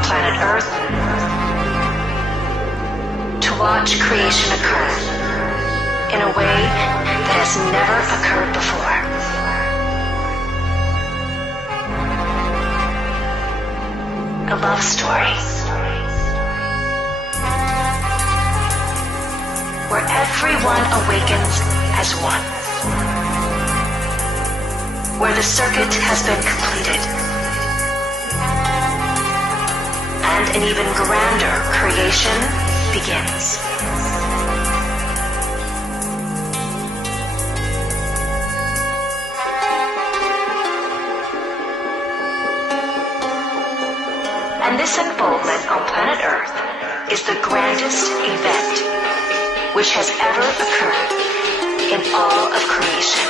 on planet Earth to watch creation occur in a way that has never occurred before. A love story where everyone awakens as one, where the circuit has been completed, and an even grander creation begins. And this unfoldment on planet Earth is the grandest event which has ever occurred in all of creation.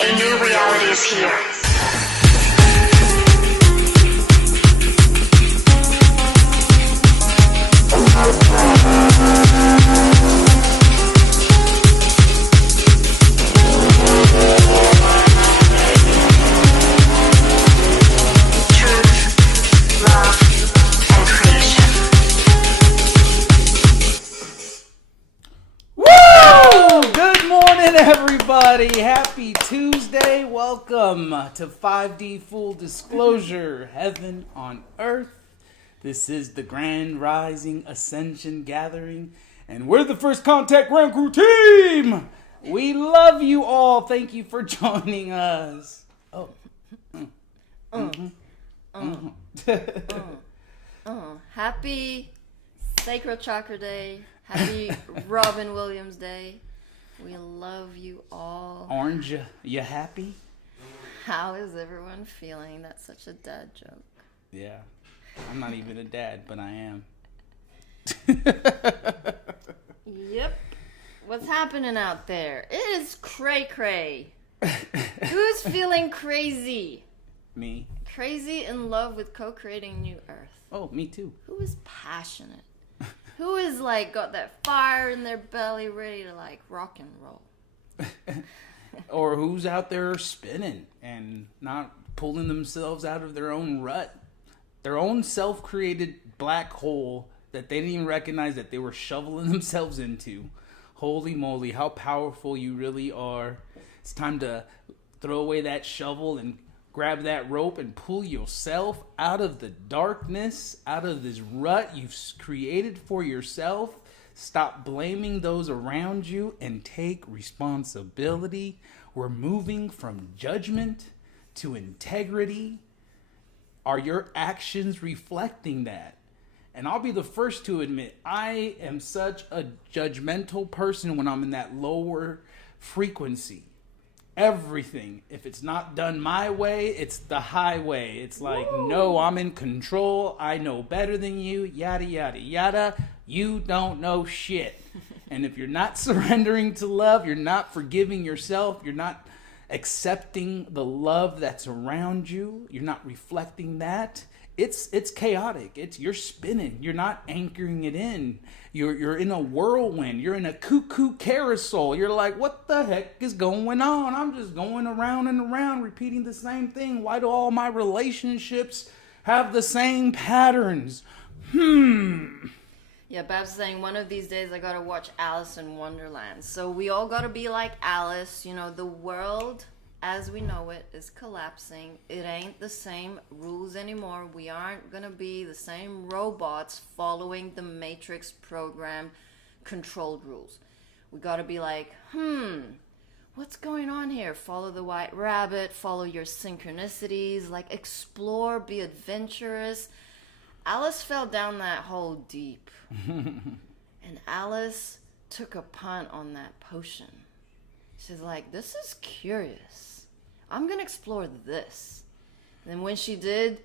A new reality is here. Everybody, happy Tuesday. Welcome to 5D Full Disclosure, Heaven on Earth. This is the Grand Rising Ascension Gathering, and we're the First Contact Ground Crew team. We love you all. Thank you for joining us. Happy Sacral Chakra Day. Happy Robin Williams Day. We love you all. Orange, you happy? How is everyone feeling? That's such a dad joke. Yeah. I'm not even a dad, but I am. Yep. What's happening out there? It is cray-cray. Who's feeling crazy? Me. Crazy in love with co-creating New Earth. Oh, me too. Who is passionate? Who is like got that fire in their belly ready to like rock and roll? Or who's out there spinning and not pulling themselves out of their own rut, their own self-created black hole that they didn't even recognize that they were shoveling themselves into. Holy moly, how powerful you really are. It's time to throw away that shovel and grab that rope and pull yourself out of the darkness, out of this rut you've created for yourself. Stop blaming those around you and take responsibility. We're moving from judgment to integrity. Are your actions reflecting that? And I'll be the first to admit, I am such a judgmental person when I'm in that lower frequency. Everything, if it's not done my way, it's the highway. It's like, woo! No, I'm in control. I know better than you. Yada, yada, yada. You don't know shit. And if you're not surrendering to love, you're not forgiving yourself, you're not accepting the love that's around you, you're not reflecting that, it's chaotic. You're spinning. You're not anchoring it in. You're in a whirlwind. You're in a cuckoo carousel. You're like, what the heck is going on? I'm just going around and around repeating the same thing. Why do all my relationships have the same patterns? Yeah, Bab's saying one of these days I gotta watch Alice in Wonderland. So we all gotta be like Alice. You know, the world as we know it is collapsing. It ain't the same rules anymore. We aren't gonna be the same robots following the Matrix program controlled rules. We gotta be like, what's going on here? Follow the white rabbit, follow your synchronicities, like explore, be adventurous. Alice fell down that hole deep. And Alice took a punt on that potion. She's like, this is curious. I'm going to explore this. And when she did,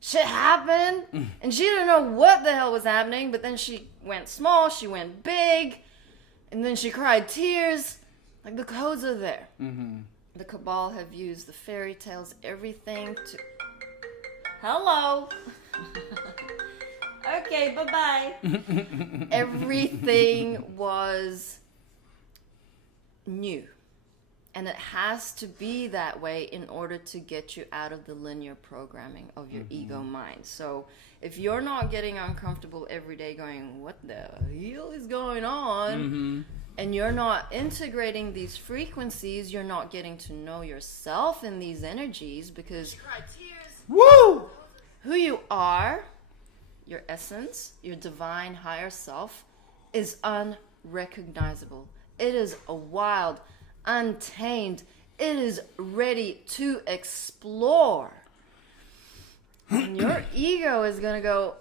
shit happened. And she didn't know what the hell was happening. But then she went small, she went big. And then she cried tears. Like, the codes are there. The Cabal have used the fairy tales, everything to... Hello. Okay, bye-bye. Everything was new. And it has to be that way in order to get you out of the linear programming of your ego mind. So if you're not getting uncomfortable every day going, what the hell is going on? And you're not integrating these frequencies, you're not getting to know yourself in these energies, because Woo! who you are, your essence, your divine higher self, is unrecognizable. It is a wild, untamed. It is ready to explore. And your ego is going to go,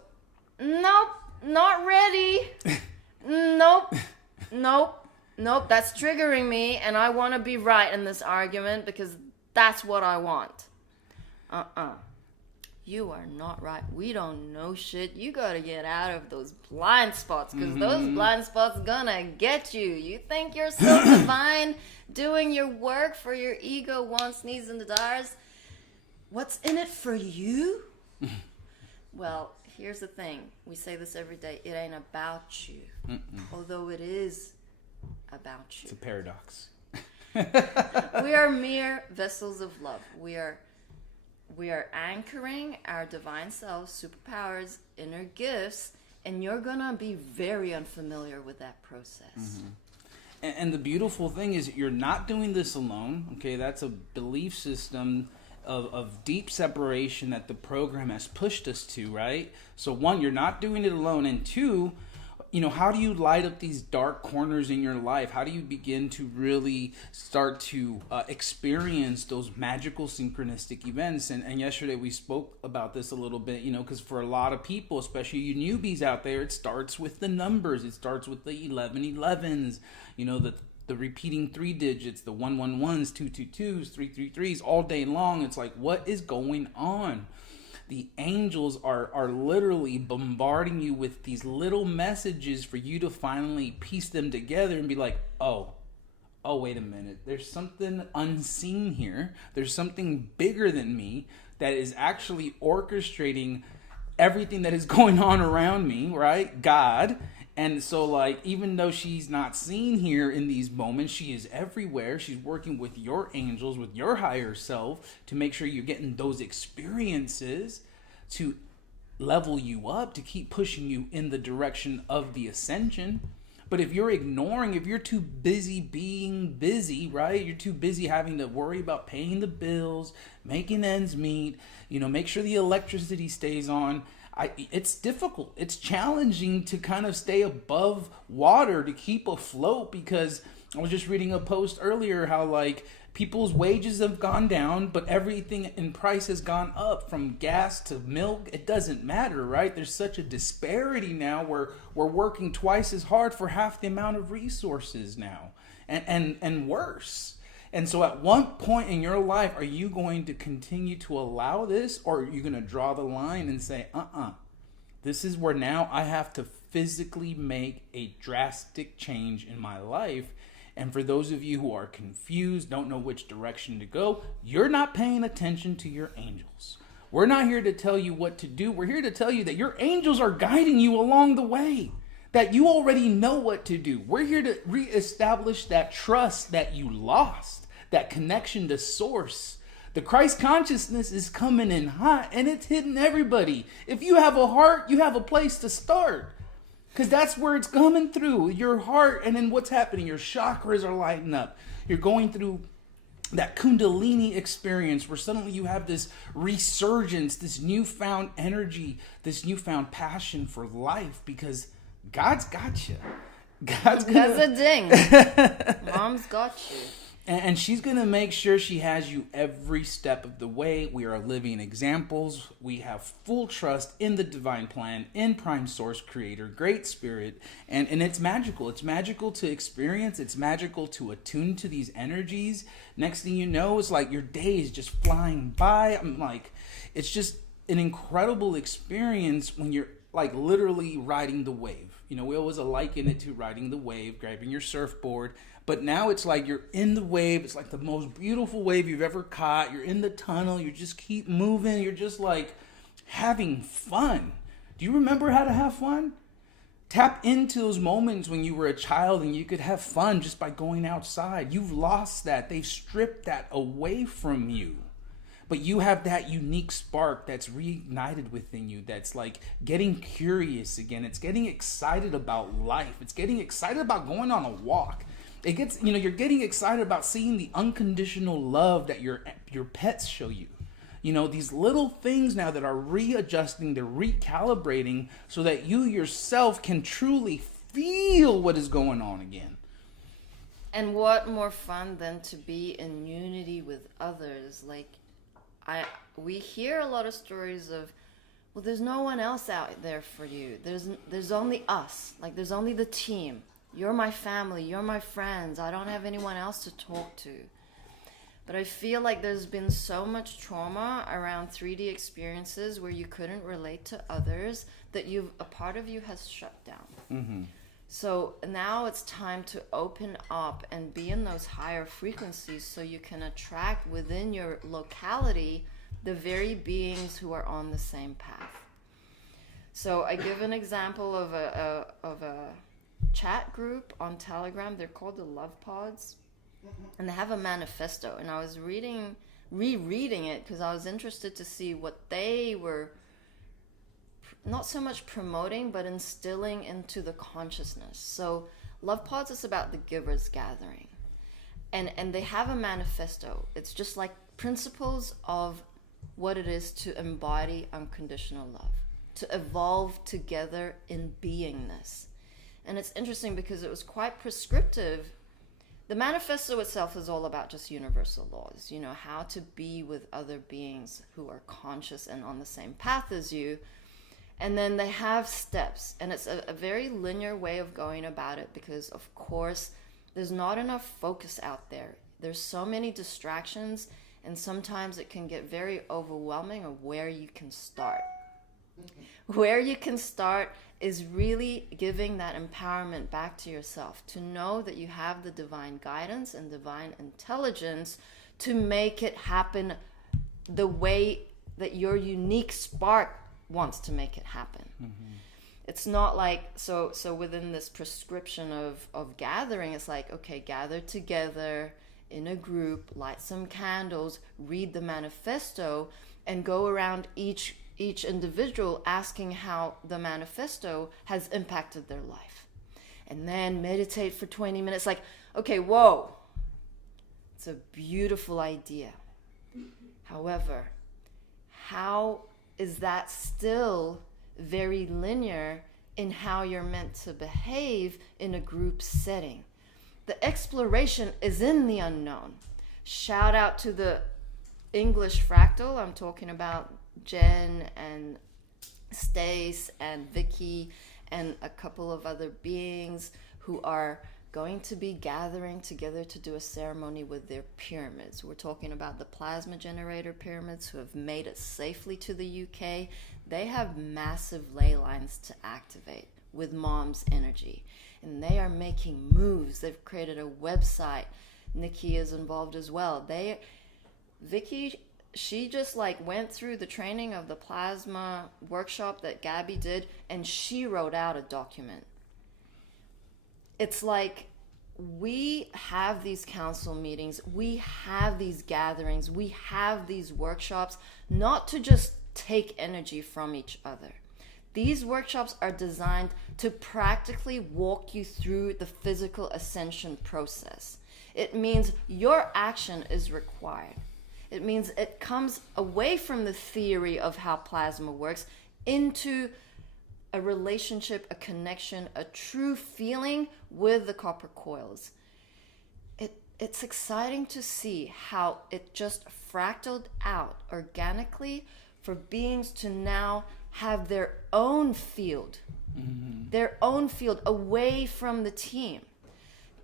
nope, not ready. Nope, that's triggering me, and I want to be right in this argument because that's what I want. You are not right. We don't know shit. You got to get out of those blind spots, because those blind spots gonna get you. You think you're so divine doing your work for your ego, wants, needs, and desires. What's in it for you? Well, here's the thing. We say this every day. It ain't about you. Although it is about you. It's a paradox. We are mere vessels of love. We are anchoring our divine selves, superpowers, inner gifts, and you're gonna be very unfamiliar with that process. And the beautiful thing is you're not doing this alone. Okay, that's a belief system of deep separation that the program has pushed us to, right? So one, you're not doing it alone, and two, how do you light up these dark corners in your life? How do you begin to really start to experience those magical synchronistic events? And yesterday we spoke about this a little bit, because for a lot of people, especially you newbies out there, it starts with the numbers. It starts with the 1111s, the repeating 3 digits, the 111s, 222s, 333s, all day long. It's like, what is going on? The angels are literally bombarding you with these little messages for you to finally piece them together and be like, oh, wait a minute. There's something unseen here. There's something bigger than me that is actually orchestrating everything that is going on around me, right? God. And so, even though she's not seen here in these moments, she is everywhere. She's working with your angels, with your higher self, to make sure you're getting those experiences to level you up, to keep pushing you in the direction of the ascension. But if you're ignoring, if you're too busy being busy, right? You're too busy having to worry about paying the bills, making ends meet, make sure the electricity stays on. It's difficult. It's challenging to kind of stay above water, to keep afloat, because I was just reading a post earlier how people's wages have gone down, but everything in price has gone up, from gas to milk. It doesn't matter, right? There's such a disparity now where we're working twice as hard for half the amount of resources now, and worse. And so at what point in your life are you going to continue to allow this, or are you going to draw the line and say, this is where now I have to physically make a drastic change in my life? And for those of you who are confused, don't know which direction to go, you're not paying attention to your angels. We're not here to tell you what to do. We're here to tell you that your angels are guiding you along the way, that you already know what to do. We're here to reestablish that trust that you lost, that connection to source. The Christ consciousness is coming in hot, and it's hitting everybody. If you have a heart, you have a place to start, because that's where it's coming through, your heart. And then what's happening? Your chakras are lighting up. You're going through that kundalini experience where suddenly you have this resurgence, this newfound energy, this newfound passion for life, because God's got you. That's a ding. Mom's got you. And she's going to make sure she has you every step of the way. We are living examples. We have full trust in the divine plan, in Prime Source Creator, Great Spirit. And it's magical. It's magical to experience. It's magical to attune to these energies. Next thing you know, it's like your day is just flying by. It's just an incredible experience when you're literally riding the wave. We always liken it to riding the wave, grabbing your surfboard. But now it's like you're in the wave. It's like the most beautiful wave you've ever caught. You're in the tunnel. You just keep moving. You're just having fun. Do you remember how to have fun? Tap into those moments when you were a child and you could have fun just by going outside. You've lost that. They've stripped that away from you. But you have that unique spark that's reignited within you, that's like getting curious again. It's getting excited about life. It's getting excited about going on a walk. It gets, you're getting excited about seeing the unconditional love that your pets show you. These little things now that are readjusting, they're recalibrating so that you yourself can truly feel what is going on again. And what more fun than to be in unity with others? Like, we hear a lot of stories of, well, there's no one else out there for you. There's only us. Like, there's only the team. You're my family. You're my friends. I don't have anyone else to talk to. But I feel like there's been so much trauma around 3D experiences where you couldn't relate to others that a part of you has shut down. Mm-hmm. So now it's time to open up and be in those higher frequencies so you can attract within your locality the very beings who are on the same path. So I give an example of a chat group on Telegram. They're called the Love Pods. And they have a manifesto. And I was rereading it because I was interested to see what they were not so much promoting, but instilling into the consciousness. So Love Pods is about the givers gathering. And they have a manifesto. It's just like principles of what it is to embody unconditional love, to evolve together in beingness. And it's interesting because it was quite prescriptive. The manifesto itself is all about just universal laws, how to be with other beings who are conscious and on the same path as you. And then they have steps, and it's a very linear way of going about it because, of course, there's not enough focus out there. There's so many distractions, and sometimes it can get very overwhelming of where you can start. Mm-hmm. Where you can start is really giving that empowerment back to yourself, to know that you have the divine guidance and divine intelligence to make it happen the way that your unique spark wants to make it happen. Mm-hmm. It's not like, so within this prescription of gathering, it's like, okay, gather together in a group, light some candles, read the manifesto, and go around each individual asking how the manifesto has impacted their life. And then meditate for 20 minutes. Like, okay, whoa. It's a beautiful idea. However, how is that still very linear in how you're meant to behave in a group setting? The exploration is in the unknown. Shout out to the English fractal. I'm talking about Jen and Stace and Vicky and a couple of other beings who are going to be gathering together to do a ceremony with their pyramids. We're talking about the plasma generator pyramids who have made it safely to the UK. They have massive ley lines to activate with mom's energy. And they are making moves. They've created a website. Nikki is involved as well. Vicky, she just went through the training of the plasma workshop that Gabby did, and she wrote out a document. It's like we have these council meetings, we have these gatherings, we have these workshops, not to just take energy from each other. These workshops are designed to practically walk you through the physical ascension process. It means your action is required. It means it comes away from the theory of how plasma works into a relationship, a connection, a true feeling with the copper coils. It's exciting to see how it just fractaled out organically for beings to now have their own field, their own field away from the team.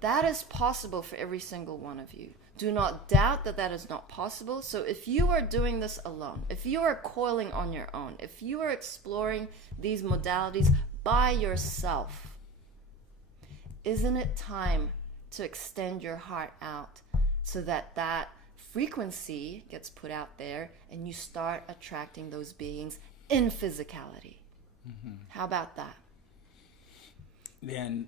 That is possible for every single one of you. Do not doubt that that is not possible. So if you are doing this alone, if you are coiling on your own, if you are exploring these modalities by yourself, isn't it time to extend your heart out so that that frequency gets put out there and you start attracting those beings in physicality? Mm-hmm. How about that? then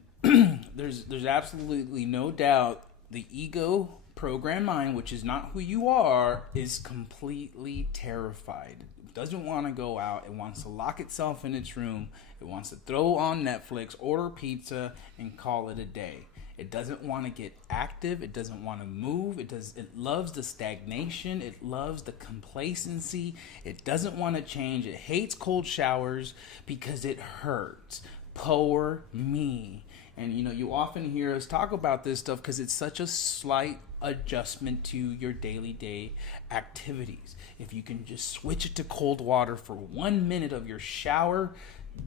there's absolutely no doubt the ego program mind, which is not who you are, is completely terrified. It doesn't want to go out. It wants to lock itself in its room. It wants to throw on Netflix, order pizza, and call it a day. It doesn't want to get active. It doesn't want to move. It loves the stagnation. It loves the complacency. It doesn't want to change. It hates cold showers because it hurts. Poor me. And you often hear us talk about this stuff because it's such a slight adjustment to your daily day activities. If you can just switch it to cold water for 1 minute of your shower,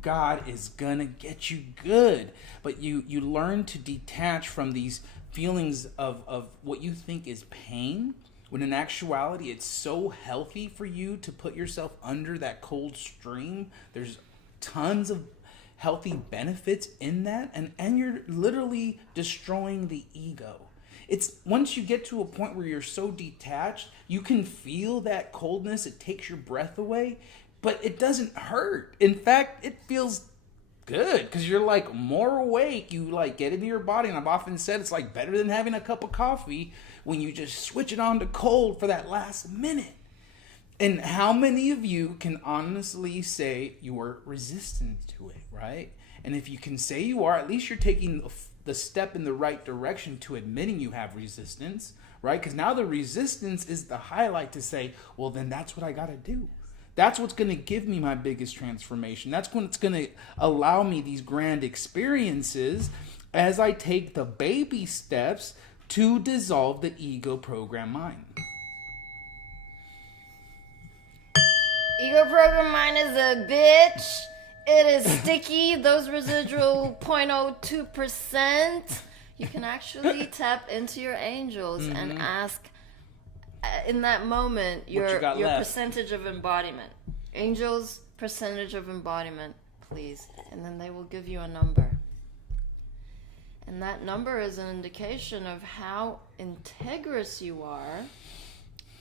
God is gonna get you good. But you learn to detach from these feelings of what you think is pain, when in actuality it's so healthy for you to put yourself under that cold stream. There's tons of healthy benefits in that, and you're literally destroying the ego. It's once you get to a point where you're so detached, you can feel that coldness. It takes your breath away, but it doesn't hurt. In fact, it feels good because you're like more awake. You like get into your body, and I've often said it's like better than having a cup of coffee when you just switch it on to cold for that last minute. And how many of you can honestly say you are resistant to it, right? And if you can say you are, at least you're taking the step in the right direction to admitting you have resistance, right? Because now the resistance is the highlight to say, well, then that's what I got to do. That's what's going to give me my biggest transformation. That's what's going to allow me these grand experiences as I take the baby steps to dissolve the ego program mind. Ego program mind is a bitch. It is sticky. Those residual 0.02%. You can actually tap into your angels and ask in that moment your percentage of embodiment. Angels, percentage of embodiment, please. And then they will give you a number. And that number is an indication of how integrous you are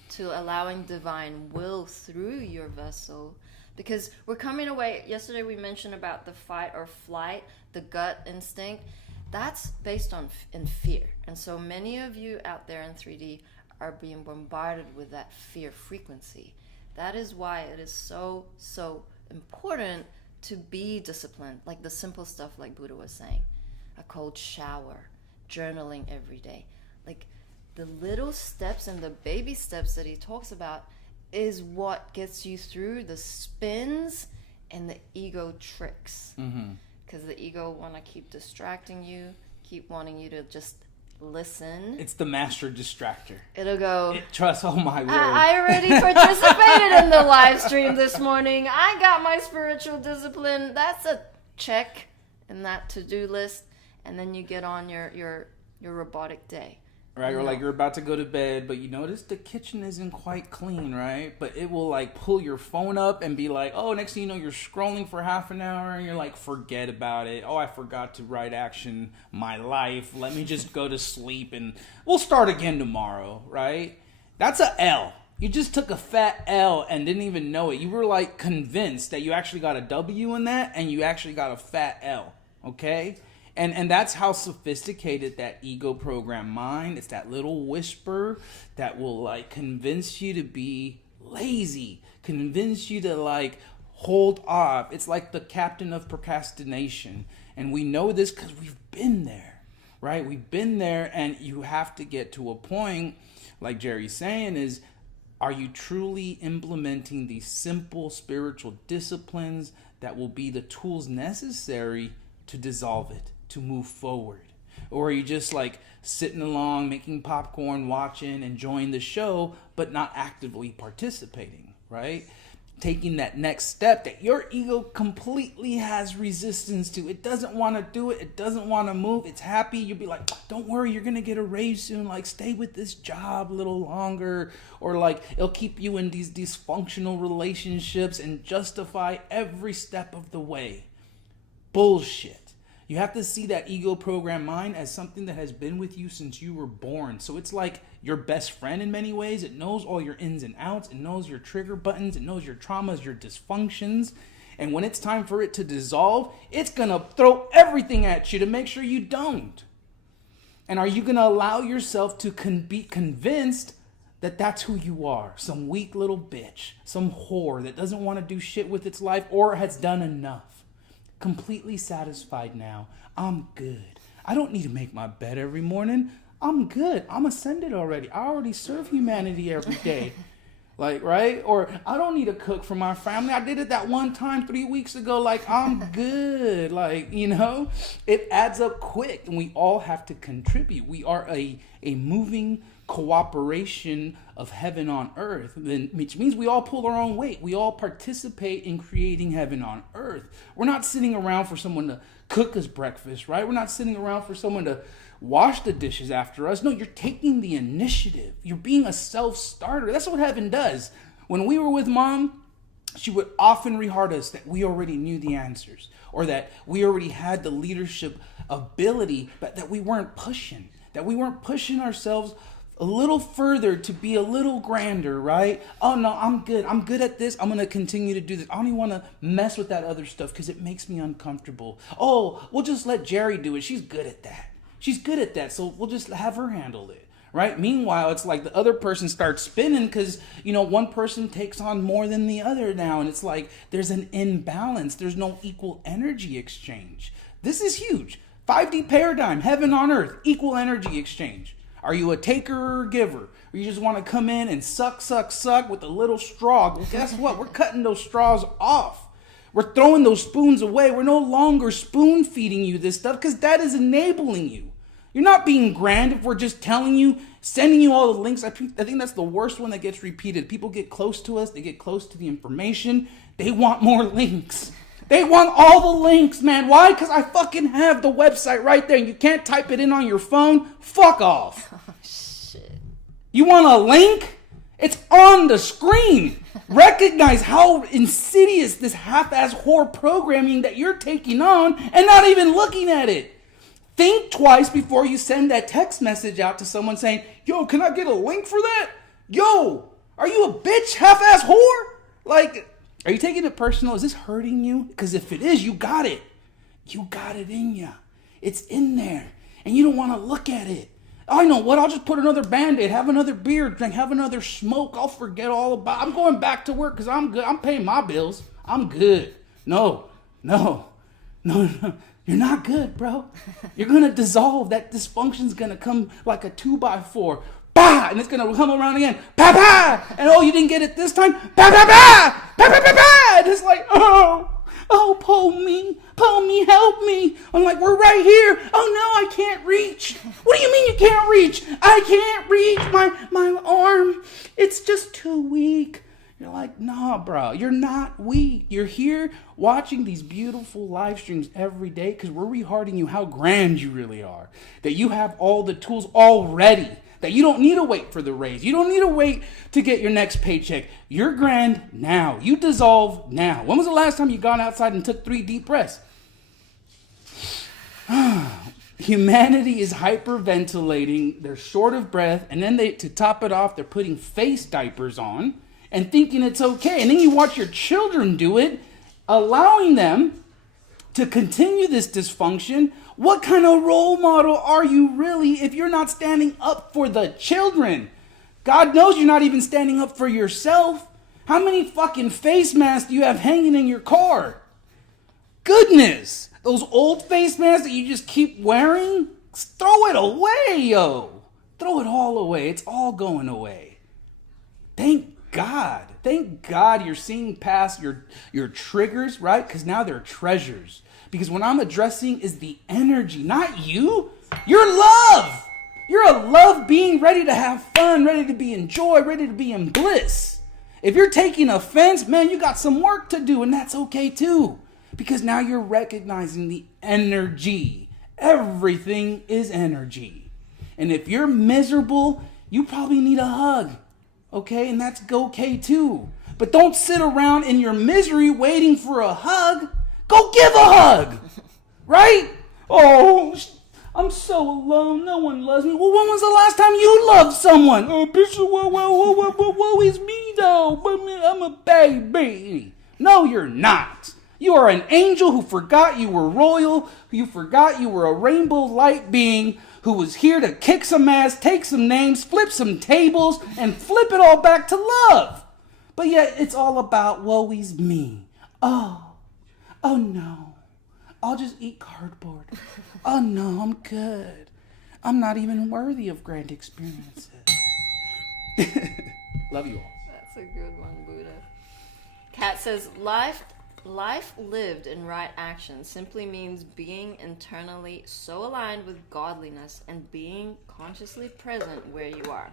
to allowing divine will through your vessel. Because we're coming away, yesterday we mentioned about the fight or flight, the gut instinct. That's based on in fear. And so many of you out there in 3D are being bombarded with that fear frequency. That is why it is so, so important to be disciplined. Like the simple stuff like Buddha was saying. A cold shower, journaling every day. Like the little steps and the baby steps that he talks about is what gets you through the spins and the ego tricks. Because the ego want to keep distracting you, keep wanting you to just listen. It's the master distractor. It'll go, trust, oh my word. I already participated in the live stream this morning. I got my spiritual discipline. That's a check in that to-do list. And then you get on your robotic day. Right, or like you're about to go to bed, but you notice the kitchen isn't quite clean, right? But it will like pull your phone up and be like, oh, next thing you know, you're scrolling for half an hour and you're like, forget about it. Oh, I forgot to write action my life. Let me just go to sleep and we'll start again tomorrow, right? That's a L. You just took a fat L and didn't even know it. You were like convinced that you actually got a W in that and you actually got a fat L, okay? And that's how sophisticated that ego program mind. It's that little whisper that will like convince you to be lazy, convince you to like hold off. It's like the captain of procrastination. And we know this because we've been there, right? We've been there, and you have to get to a point, like Jeri's saying, is are you truly implementing these simple spiritual disciplines that will be the tools necessary to dissolve it, to move forward? Or are you just like sitting along, making popcorn, watching, enjoying the show, but not actively participating, right? Taking that next step that your ego completely has resistance to. It doesn't want to do it. It doesn't want to move. It's happy. You'll be like, don't worry, you're going to get a raise soon. Like, stay with this job a little longer. Or like, it'll keep you in these dysfunctional relationships and justify every step of the way. Bullshit. You have to see that ego program mind as something that has been with you since you were born. So it's like your best friend in many ways. It knows all your ins and outs. It knows your trigger buttons. It knows your traumas, your dysfunctions. And when it's time for it to dissolve, it's going to throw everything at you to make sure you don't. And are you going to allow yourself to be convinced that that's who you are? Some weak little bitch, some whore that doesn't want to do shit with its life or has done enough. Completely satisfied now. I'm good. I don't need to make my bed every morning. I'm good. I'm ascended already. I already serve humanity every day. Like, right? Or I don't need to cook for my family. I did it that one time 3 weeks ago. Like, I'm good. Like, you know, it adds up quick and we all have to contribute. We are a moving cooperation of heaven on earth, which means we all pull our own weight. We all participate in creating heaven on earth. We're not sitting around for someone to cook us breakfast, right? We're not sitting around for someone to wash the dishes after us. No, you're taking the initiative. You're being a self-starter. That's what heaven does. When we were with Mom, she would often rehard us that we already knew the answers or that we already had the leadership ability, but that we weren't pushing ourselves a little further to be a little grander, right? Oh no, I'm good. I'm good at this. I'm going to continue to do this. I don't even want to mess with that other stuff because it makes me uncomfortable. Oh, we'll just let Jeri do it. She's good at that. So we'll just have her handle it, right? Meanwhile, it's like the other person starts spinning because, you know, one person takes on more than the other now. And it's like there's an imbalance. There's no equal energy exchange. This is huge. 5D paradigm, heaven on earth, equal energy exchange. Are you a taker or a giver? Or you just want to come in and suck with a little straw? Well, guess what? We're cutting those straws off. We're throwing those spoons away. We're no longer spoon feeding you this stuff because that is enabling you. You're not being grand if we're just telling you, sending you all the links. I think that's the worst one that gets repeated. People get close to us. They get close to the information. They want more links. They want all the links, man. Why? Because I fucking have the website right there and you can't type it in on your phone. Fuck off. Oh, shit. You want a link? It's on the screen. Recognize how insidious this half-ass whore programming that you're taking on and not even looking at it. Think twice before you send that text message out to someone saying, yo, can I get a link for that? Yo, are you a bitch, half-ass whore? Like, are you taking it personal? Is this hurting you? Because if it is, you got it. You got it in you. It's in there. And you don't want to look at it. I know what, I'll just put another Band-Aid, have another beer drink, have another smoke. I'll forget all about it. I'm going back to work because I'm good. I'm paying my bills. I'm good. No. You're not good, bro. You're going to dissolve. That dysfunction's going to come like a 2x4. Bah! And it's going to come around again. Bah, bah! And oh, you didn't get it this time? Bah, bah, bah! Bah, bah, bah, bah! And it's like, oh, pull me, help me. I'm like, we're right here. Oh, no, I can't reach. What do you mean you can't reach? I can't reach my arm. It's just too weak. You're like, nah, bro, you're not weak. You're here watching these beautiful live streams every day because we're reharding you how grand you really are. That you have all the tools already. That you don't need to wait for the raise. You don't need to wait to get your next paycheck. You're grand now. You dissolve now. When was the last time you got outside and took 3 deep breaths? Humanity is hyperventilating. They're short of breath. And then to top it off, they're putting face diapers on and thinking it's okay. And then you watch your children do it, allowing them to continue this dysfunction. What kind of role model are you really if you're not standing up for the children? God knows you're not even standing up for yourself. How many fucking face masks do you have hanging in your car? Goodness. Those old face masks that you just keep wearing? Throw it away, yo. Throw it all away. It's all going away. Thank God. Thank God you're seeing past your triggers, right? Because now they're treasures. Because what I'm addressing is the energy, not you. You're love. You're a love being ready to have fun, ready to be in joy, ready to be in bliss. If you're taking offense, man, you got some work to do, and that's okay too. Because now you're recognizing the energy. Everything is energy. And if you're miserable, you probably need a hug. Okay? And that's okay too. But don't sit around in your misery waiting for a hug. Go give a hug, right? Oh, I'm so alone. No one loves me. Well, when was the last time you loved someone? Oh, Bishop, woe is me, though. But I'm a baby. No, you're not. You are an angel who forgot you were royal. You forgot you were a rainbow light being who was here to kick some ass, take some names, flip some tables, and flip it all back to love. But yet it's all about woe is me. Oh no. I'll just eat cardboard. Oh no, I'm good. I'm not even worthy of grand experiences. Love you all. That's a good one, Buddha. Kat says, life lived in right action simply means being internally so aligned with godliness and being consciously present where you are.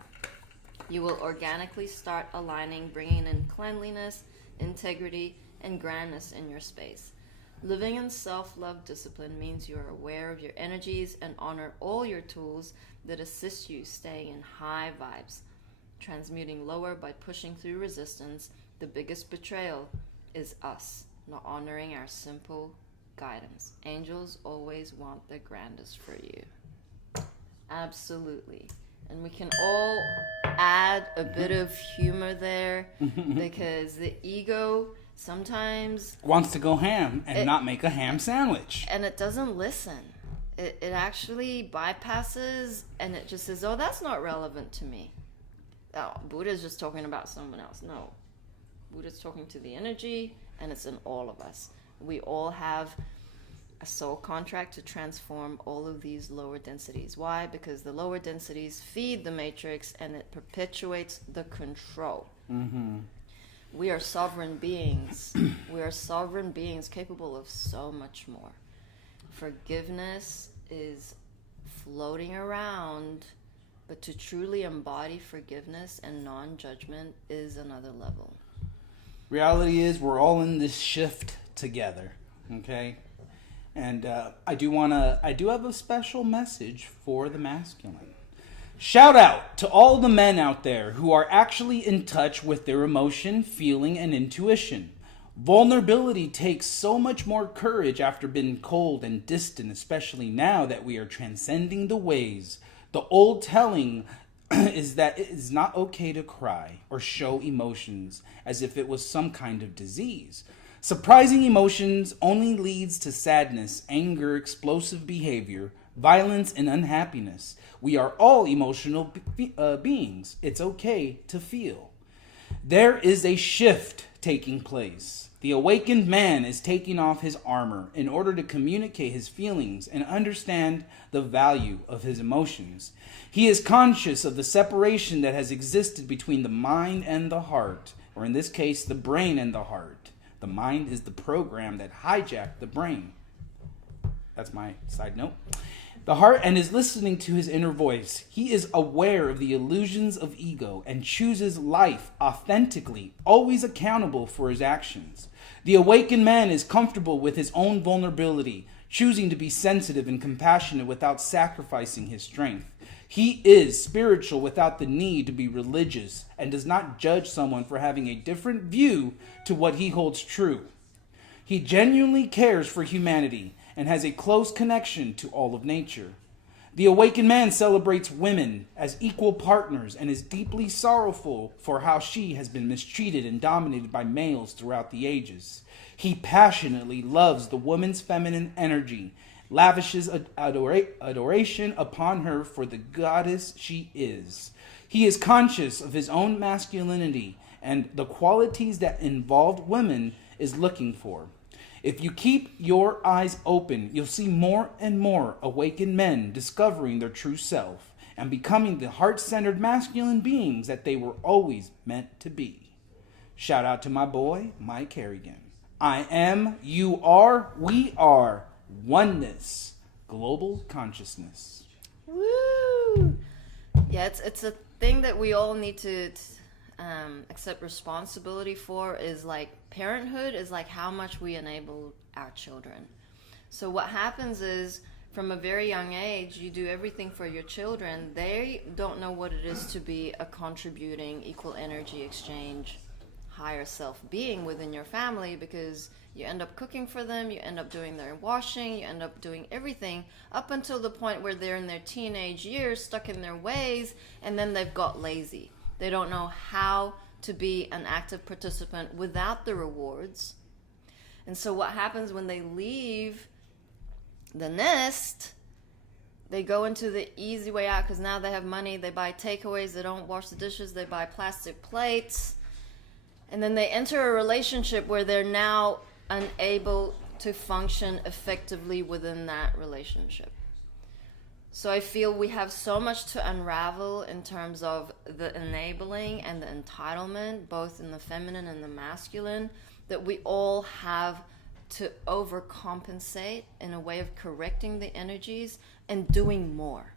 You will organically start aligning, bringing in cleanliness, integrity, and grandness in your space. Living in self-love discipline means you are aware of your energies and honor all your tools that assist you staying in high vibes. Transmuting lower by pushing through resistance. The biggest betrayal is us not honoring our simple guidance. Angels always want the grandest for you. Absolutely. And we can all add a bit of humor there because the ego sometimes wants to go ham and not make a ham sandwich. And it doesn't listen. It actually bypasses and it just says, oh, that's not relevant to me. Oh, Buddha's just talking about someone else. No. Buddha's talking to the energy, and it's in all of us. We all have a soul contract to transform all of these lower densities. Why? Because the lower densities feed the matrix, and it perpetuates the control. Mm-hmm. We are sovereign beings. We are sovereign beings capable of so much more. Forgiveness is floating around, but to truly embody forgiveness and non-judgment is another level. Reality is we're all in this shift together, okay? And I do have a special message for the masculine. Shout out to all the men out there who are actually in touch with their emotion, feeling, and intuition. Vulnerability takes so much more courage after being cold and distant, especially now that we are transcending the ways. The old telling is that it is not okay to cry or show emotions as if it was some kind of disease. Surprising emotions only leads to sadness, anger, explosive behavior, violence, and unhappiness. We are all emotional beings. It's okay to feel. There is a shift taking place. The awakened man is taking off his armor in order to communicate his feelings and understand the value of his emotions. He is conscious of the separation that has existed between the mind and the heart, or in this case, the brain and the heart. The mind is the program that hijacked the brain. That's my side note. The heart and is listening to his inner voice. He is aware of the illusions of ego and chooses life authentically, always accountable for his actions. The awakened man is comfortable with his own vulnerability, choosing to be sensitive and compassionate without sacrificing his strength. He is spiritual without the need to be religious and does not judge someone for having a different view to what he holds true. He genuinely cares for humanity and has a close connection to all of nature. The awakened man celebrates women as equal partners and is deeply sorrowful for how she has been mistreated and dominated by males throughout the ages. He passionately loves the woman's feminine energy, lavishes adoration upon her for the goddess she is. He is conscious of his own masculinity and the qualities that involved women is looking for. If you keep your eyes open, you'll see more and more awakened men discovering their true self and becoming the heart-centered masculine beings that they were always meant to be. Shout out to my boy, Mike Harrigan. I am, you are, we are oneness, global consciousness. Woo! Yeah, it's a thing that we all need to accept responsibility for. Is like parenthood is like how much we enable our children. So what happens is from a very young age, you do everything for your children. They don't know what it is to be a contributing, equal energy exchange, higher self being within your family, because you end up cooking for them, you end up doing their washing, you end up doing everything up until the point where they're in their teenage years, stuck in their ways, and then they've got lazy. They don't know how to be an active participant without the rewards. And so what happens when they leave the nest, they go into the easy way out because now they have money. They buy takeaways. They don't wash the dishes. They buy plastic plates. And then they enter a relationship where they're now unable to function effectively within that relationship. So I feel we have so much to unravel in terms of the enabling and the entitlement, both in the feminine and the masculine, that we all have to overcompensate in a way of correcting the energies and doing more.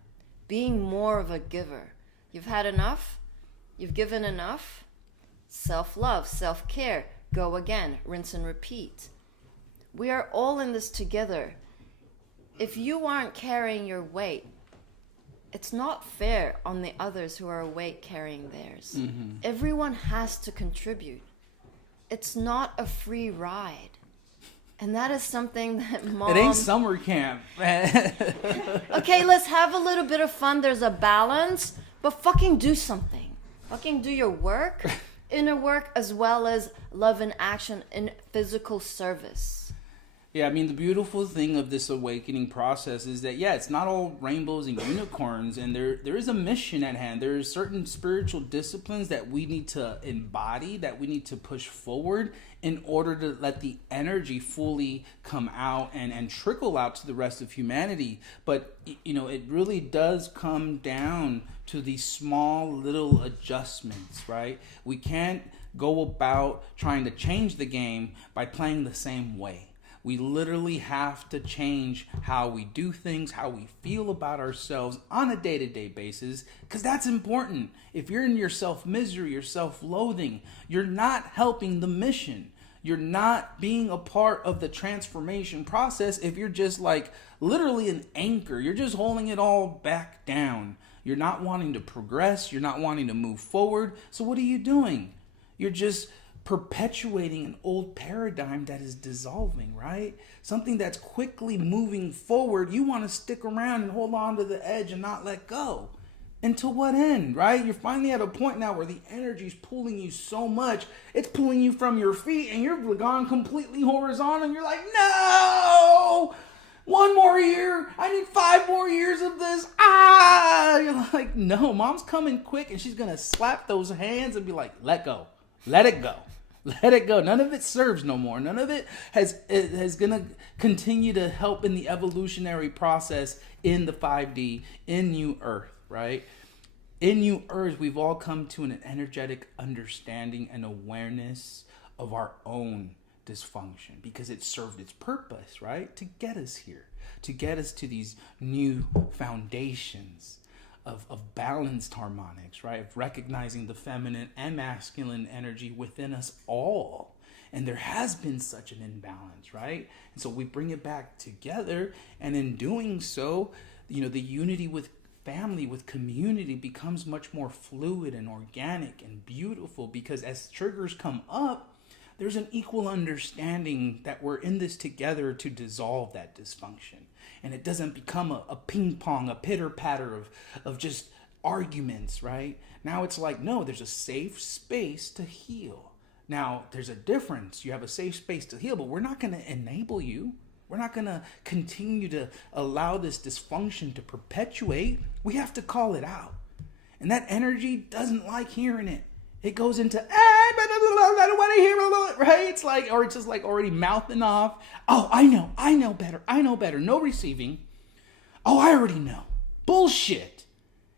Being more of a giver. You've had enough. You've given enough. Self-love, self-care. Go again. Rinse and repeat. We are all in this together. If you aren't carrying your weight, it's not fair on the others who are awake carrying theirs. Mm-hmm. Everyone has to contribute. It's not a free ride. And that is something that Mom... It ain't summer camp. Okay, let's have a little bit of fun. There's a balance. But fucking do something. Fucking do your work, inner work, as well as love and action in physical service. Yeah, I mean, the beautiful thing of this awakening process is that, yeah, it's not all rainbows and unicorns, and there is a mission at hand. There are certain spiritual disciplines that we need to embody, that we need to push forward in order to let the energy fully come out and trickle out to the rest of humanity. But, you know, it really does come down to these small little adjustments, right? We can't go about trying to change the game by playing the same way. We literally have to change how we do things, how we feel about ourselves on a day-to-day basis, because that's important. If you're in your self-misery, your self-loathing, you're not helping the mission. You're not being a part of the transformation process if you're just like literally an anchor. You're just holding it all back down. You're not wanting to progress. You're not wanting to move forward. So what are you doing? You're just perpetuating an old paradigm that is dissolving, right? Something that's quickly moving forward. You want to stick around and hold on to the edge and not let go. And to what end, right? You're finally at a point now where the energy is pulling you so much, it's pulling you from your feet and you're gone completely horizontal and you're like, no! 1 more year. I need 5 more years of this. You're like, no, Mom's coming quick and she's going to slap those hands and be like, let go. Let it go. Let it go. None of it serves no more. None of it is going to continue to help in the evolutionary process in the 5D, in New Earth, right? In New Earth, we've all come to an energetic understanding and awareness of our own dysfunction because it served its purpose, right? To get us here, to get us to these new foundations of balanced harmonics, right? Of recognizing the feminine and masculine energy within us all. And there has been such an imbalance, right? And so we bring it back together. And in doing so, you know, the unity with family, with community becomes much more fluid and organic and beautiful because as triggers come up, there's an equal understanding that we're in this together to dissolve that dysfunction. And it doesn't become a ping pong, a pitter patter of just arguments, right? Now it's like, no, there's a safe space to heal. Now there's a difference. You have a safe space to heal, but we're not going to enable you. We're not going to continue to allow this dysfunction to perpetuate. We have to call it out. And that energy doesn't like hearing it. It goes into, I don't want to hear it, right? It's like, or it's just like already mouthing off. Oh, I know better. No receiving. Oh, I already know. Bullshit.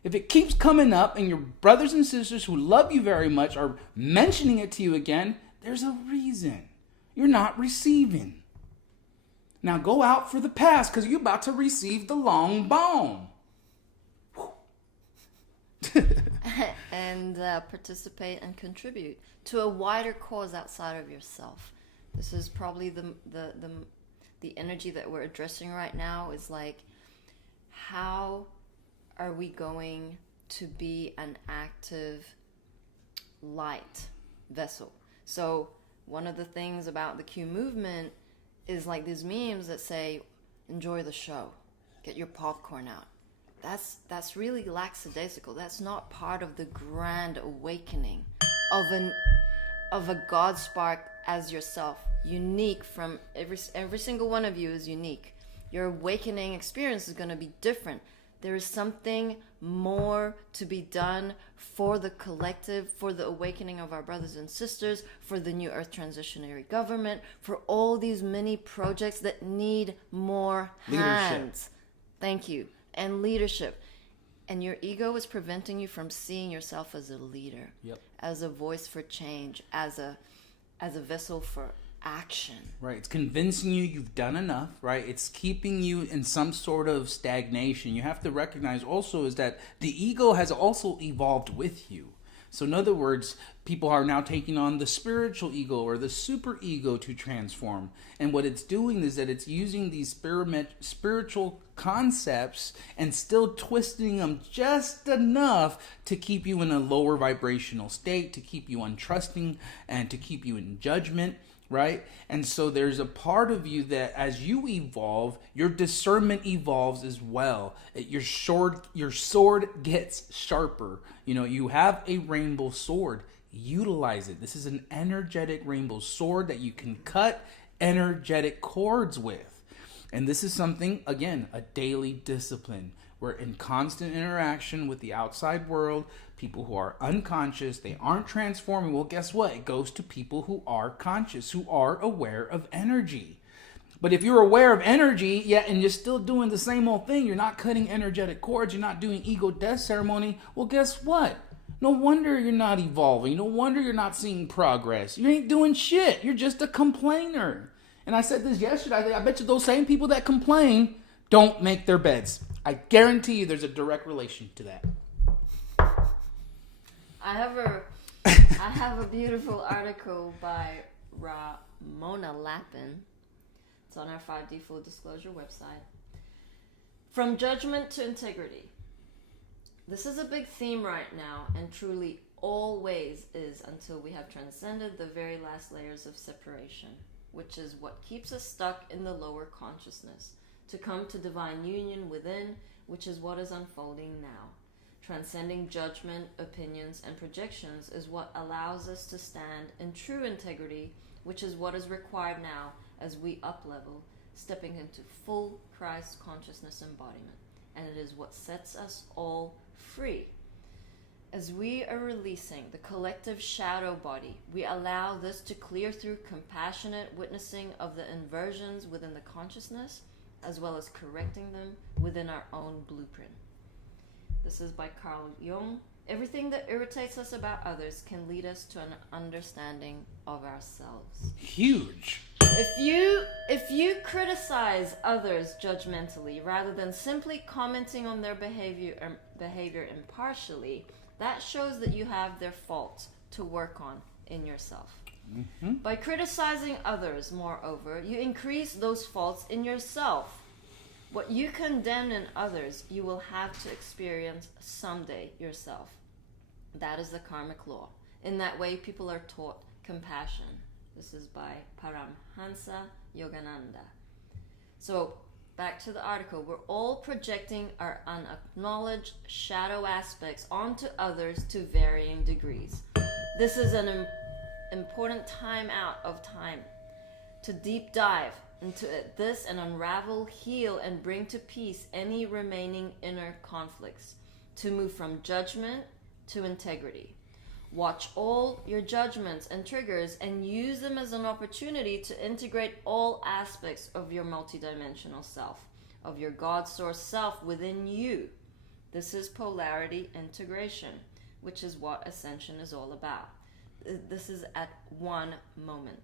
If it keeps coming up and your brothers and sisters who love you very much are mentioning it to you again, there's a reason. You're not receiving. Now go out for the pass because you're about to receive the long bomb. And participate and contribute to a wider cause outside of yourself. This is probably the energy that we're addressing right now is like, how are we going to be an active light vessel? So one of the things about the Q movement is like these memes that say, enjoy the show, get your popcorn out. That's really lackadaisical. That's not part of the grand awakening of a God spark as yourself. unique from every single one of you is unique. Your awakening experience is going to be different. There is something more to be done for the collective, for the awakening of our brothers and sisters, for the new earth transitionary government, for all these many projects that need more hands. Thank you. And leadership. And your ego is preventing you from seeing yourself as a leader, as a voice for change, as a vessel for action. Right. It's convincing you you've done enough, right? It's keeping you in some sort of stagnation. You have to recognize also is that the ego has also evolved with you. So in other words, people are now taking on the spiritual ego or the super ego to transform. And what it's doing is that it's using these spiritual concepts and still twisting them just enough to keep you in a lower vibrational state, to keep you untrusting, and to keep you in judgment. Right? And so there's a part of you that as you evolve, your discernment evolves as well. Your sword gets sharper. You know, you have a rainbow sword. Utilize it. This is an energetic rainbow sword that you can cut energetic cords with. And this is something, again, a daily discipline. We're in constant interaction with the outside world. People who are unconscious, they aren't transforming. Well, guess what? It goes to people who are conscious, who are aware of energy. But if you're aware of energy, yet and you're still doing the same old thing, you're not cutting energetic cords, you're not doing ego death ceremony, well, guess what? No wonder you're not evolving. No wonder you're not seeing progress. You ain't doing shit. You're just a complainer. And I said this yesterday. I bet you those same people that complain don't make their beds. I guarantee you there's a direct relation to that. I have a beautiful article by Ramona Lappin. It's on our 5D Full Disclosure website. From Judgment to Integrity. This is a big theme right now, and truly always is until we have transcended the very last layers of separation, which is what keeps us stuck in the lower consciousness, to come to divine union within, which is what is unfolding now. Transcending judgment, opinions, and projections is what allows us to stand in true integrity, which is what is required now as we up-level, stepping into full Christ consciousness embodiment. And it is what sets us all free. As we are releasing the collective shadow body, we allow this to clear through compassionate witnessing of the inversions within the consciousness, as well as correcting them within our own blueprint. This is by Carl Jung. Everything that irritates us about others can lead us to an understanding of ourselves. Huge. If you criticize others judgmentally rather than simply commenting on their behavior impartially, that shows that you have their faults to work on in yourself. Mm-hmm. By criticizing others, moreover, you increase those faults in yourself. What you condemn in others, you will have to experience someday yourself. That is the karmic law. In that way, people are taught compassion. This is by Paramhansa Yogananda. So, back to the article. We're all projecting our unacknowledged shadow aspects onto others to varying degrees. This is an important time out of time to deep dive into this and unravel, heal, and bring to peace any remaining inner conflicts, to move from judgment to integrity. Watch all your judgments and triggers and use them as an opportunity to integrate all aspects of your multidimensional self, of your God source self within you. This is polarity integration, which is what Ascension is all about. This is at one moment.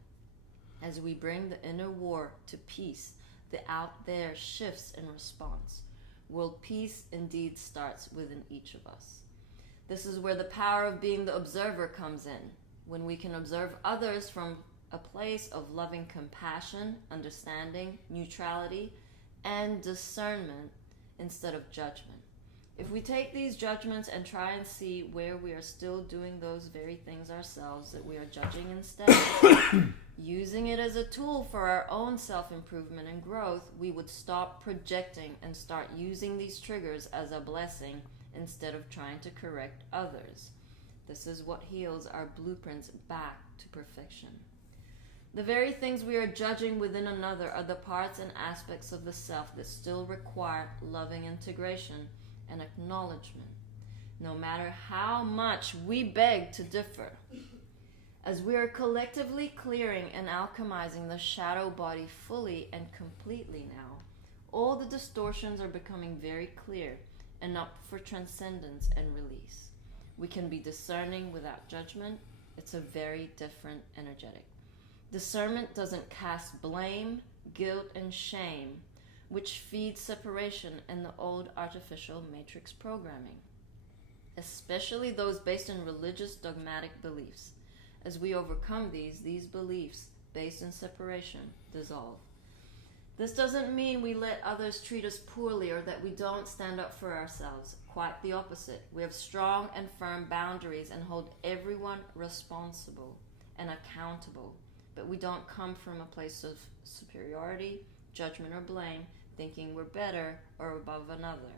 As we bring the inner war to peace, the out there shifts in response. World peace indeed starts within each of us. This is where the power of being the observer comes in, when we can observe others from a place of loving compassion, understanding, neutrality, and discernment instead of judgment. If we take these judgments and try and see where we are still doing those very things ourselves that we are judging instead, using it as a tool for our own self-improvement and growth, we would stop projecting and start using these triggers as a blessing instead of trying to correct others. This is what heals our blueprints back to perfection. The very things we are judging within another are the parts and aspects of the self that still require loving integration and acknowledgement, no matter how much we beg to differ. As we are collectively clearing and alchemizing the shadow body fully and completely now, all the distortions are becoming very clear and up for transcendence and release. We can be discerning without judgment. It's a very different energetic. Discernment doesn't cast blame, guilt, and shame, which feeds separation and the old artificial matrix programming, especially those based in religious dogmatic beliefs. As we overcome these beliefs based in separation dissolve. This doesn't mean we let others treat us poorly or that we don't stand up for ourselves. Quite the opposite. We have strong and firm boundaries and hold everyone responsible and accountable. But we don't come from a place of superiority, judgment, or blame, thinking we're better or above another.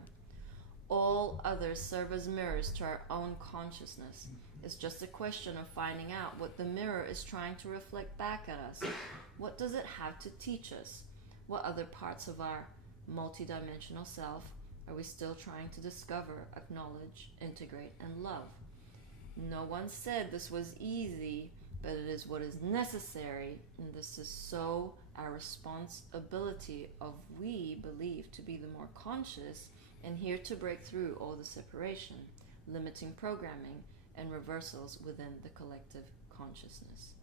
All others serve as mirrors to our own consciousness. It's just a question of finding out what the mirror is trying to reflect back at us. What does it have to teach us? What other parts of our multidimensional self are we still trying to discover, acknowledge, integrate, and love? No one said this was easy, but it is what is necessary, and this is so our responsibility of we believe to be the more conscious and here to break through all the separation, limiting programming, and reversals within the collective consciousness.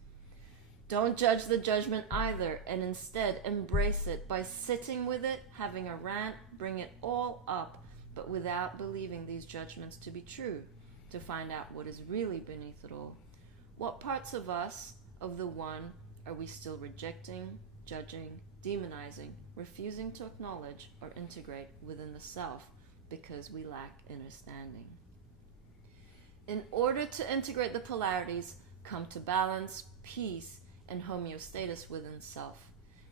Don't judge the judgment either, and instead embrace it by sitting with it, having a rant, bring it all up, but without believing these judgments to be true, to find out what is really beneath it all. What parts of us, of the one, are we still rejecting, judging, demonizing, refusing to acknowledge or integrate within the self because we lack understanding? In order to integrate the polarities, come to balance, peace, and homeostasis within self,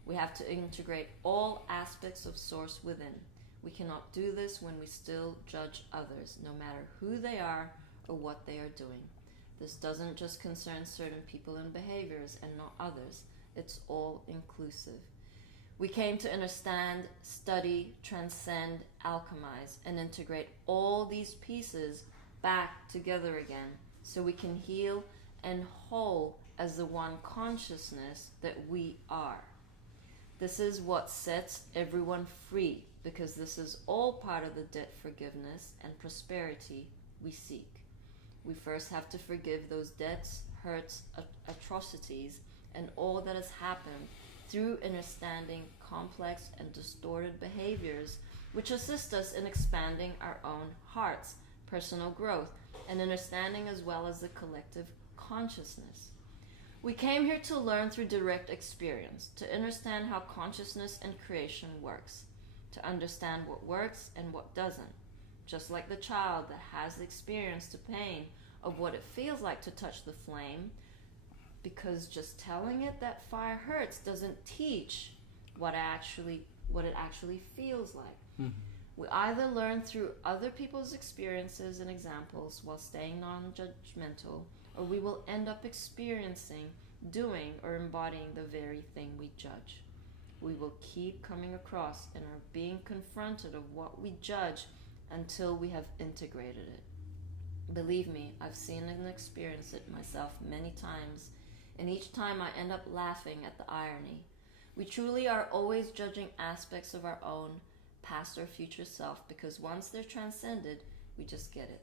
we have to integrate all aspects of source within. We cannot do this when we still judge others, no matter who they are or what they are doing. This doesn't just concern certain people and behaviors and not others. It's all inclusive. We came to understand, study, transcend, alchemize, and integrate all these pieces back together again so we can heal and whole as the one consciousness that we are. This is what sets everyone free, because this is all part of the debt forgiveness and prosperity we seek. We first have to forgive those debts, hurts, atrocities, and all that has happened through understanding complex and distorted behaviors which assist us in expanding our own hearts, personal growth, and understanding as well as the collective consciousness. We came here to learn through direct experience, to understand how consciousness and creation works, to understand what works and what doesn't. Just like the child that has experienced the pain of what it feels like to touch the flame, because just telling it that fire hurts doesn't teach what it actually feels like. Mm-hmm. We either learn through other people's experiences and examples while staying non-judgmental, or we will end up experiencing, doing, or embodying the very thing we judge. We will keep coming across and are being confronted of what we judge until we have integrated it. Believe me, I've seen and experienced it myself many times, and each time I end up laughing at the irony. We truly are always judging aspects of our own past or future self, because once they're transcended, we just get it.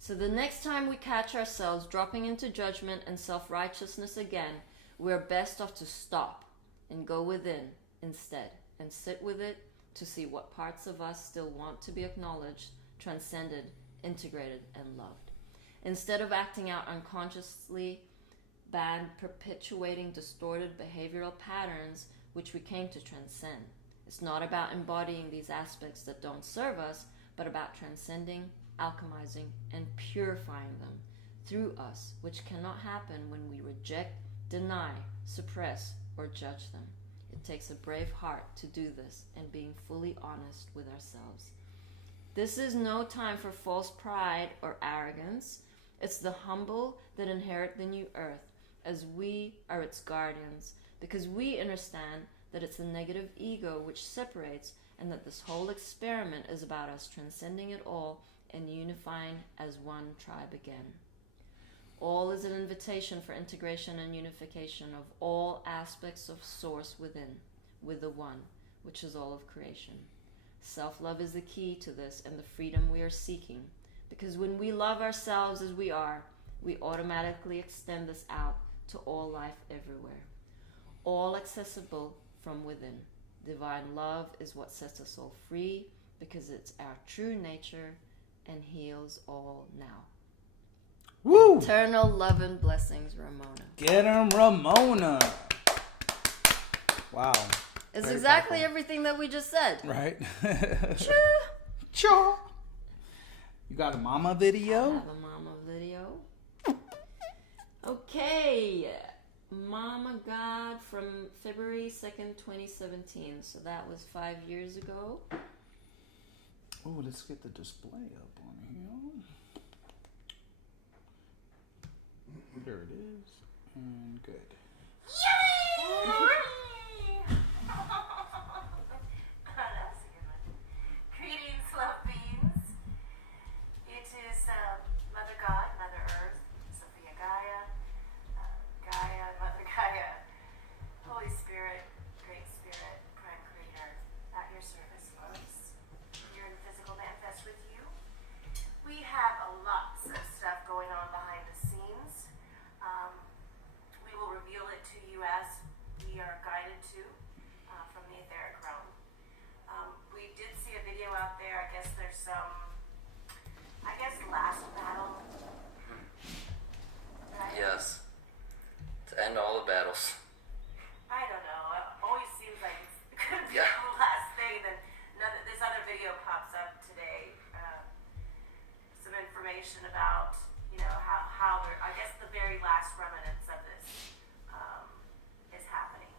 So the next time we catch ourselves dropping into judgment and self-righteousness again, we're best off to stop and go within instead and sit with it to see what parts of us still want to be acknowledged, transcended, integrated, and loved. Instead of acting out unconsciously, bad, perpetuating distorted behavioral patterns which we came to transcend. It's not about embodying these aspects that don't serve us, but about transcending, alchemizing, and purifying them through us, which cannot happen when we reject, deny, suppress, or judge them. It takes a brave heart to do this and being fully honest with ourselves. This is no time for false pride or arrogance. It's the humble that inherit the new earth. as we are its guardians, because we understand that it's the negative ego which separates, and that this whole experiment is about us transcending it all and unifying as one tribe again. All is an invitation for integration and unification of all aspects of Source within, with the One, which is all of creation. Self-love is the key to this and the freedom we are seeking, because when we love ourselves as we are, we automatically extend this out to all life everywhere, all accessible from within. Divine love is what sets us all free, because it's our true nature and heals all now. Woo! Eternal love and blessings, Ramona. Get him, Ramona. Wow. It's Very exactly powerful. everything that we just said. Right? Choo. Cha. You got a mama I video? have a mama video. Okay. Mama God from February 2nd, 2017. So that was 5 years ago. Oh, let's get the display up on here. There it is. And good. That's a good one. Greetings, love beings. It is Mother God, Mother Earth, Sophia Gaia, Mother Gaia, Holy Spirit, Great Spirit, Prime Creator, at your service, folks. Here in the physical manifest with you. We have lots of stuff going on behind the scenes. We will reveal it to you as we are guided to from the etheric realm. We did see a video out there. I guess there's some, last battle. Right? Yes. To end all the battles. I don't know. It always seems like it's going to be Yeah. the last thing. Then this other video pops up today. Some information about, how they're, I guess the very last remnants of this is happening.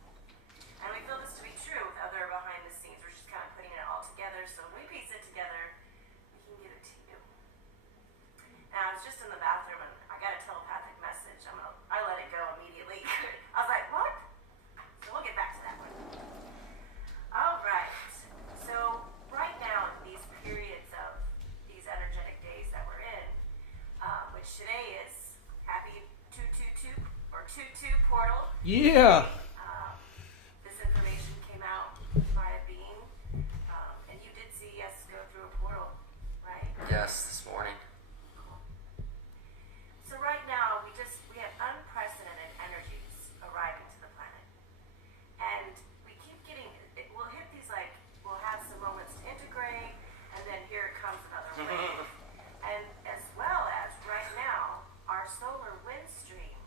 And we feel this to be true with other behind the scenes. We're just kind of putting it all together. So when we piece it together, we can give it to you. Now, I was just in the bathroom and I got a telepathic message. I let it go immediately. I was like, what? So we'll get back to that one. All right. So right now, these periods of these energetic days that we're in, which today is happy 222 or 22 portal. Yeah. This information came out via Being, and you did see us go through a portal, right? Yes, this morning. So right now, we have unprecedented energies arriving to the planet. And we keep getting, we'll hit these we'll have some moments to integrate, and then here it comes another wave. And as well as right now, our solar wind stream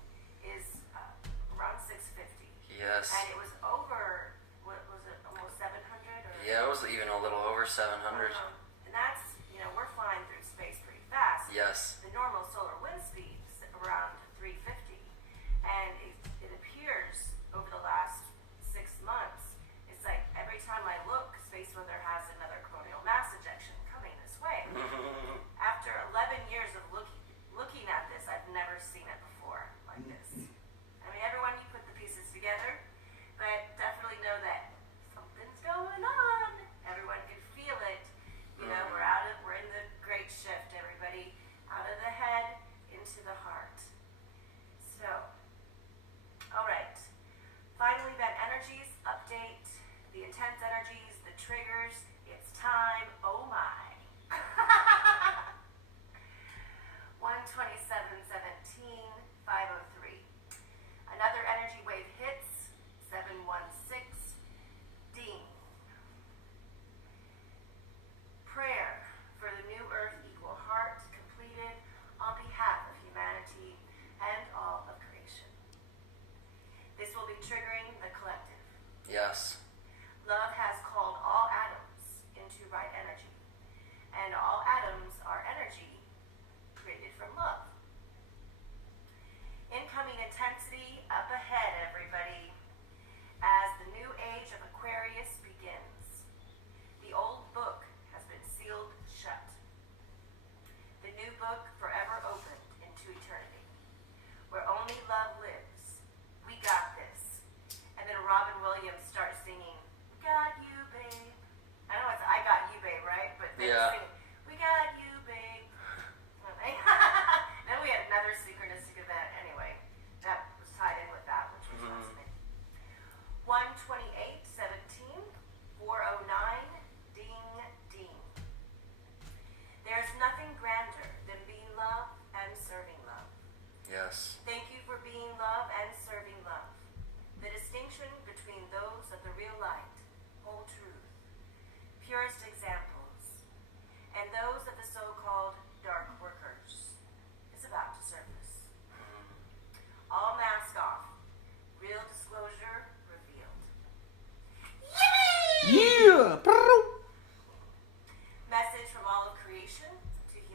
is around 650. Yes. And it was over, what was it, almost 700? Or, Yeah, it was even a little over 700. and that's, we're flying through space pretty fast. Yes. The normal solar wind speed is around 350, and it appears over the last 6 months, it's like every time I look, space weather has another coronal mass ejection coming this way. After 11 years of looking at this, I've never seen it before like this. I mean, everyone, you put the pieces together, but definitely know that something's going on. Everyone can feel it.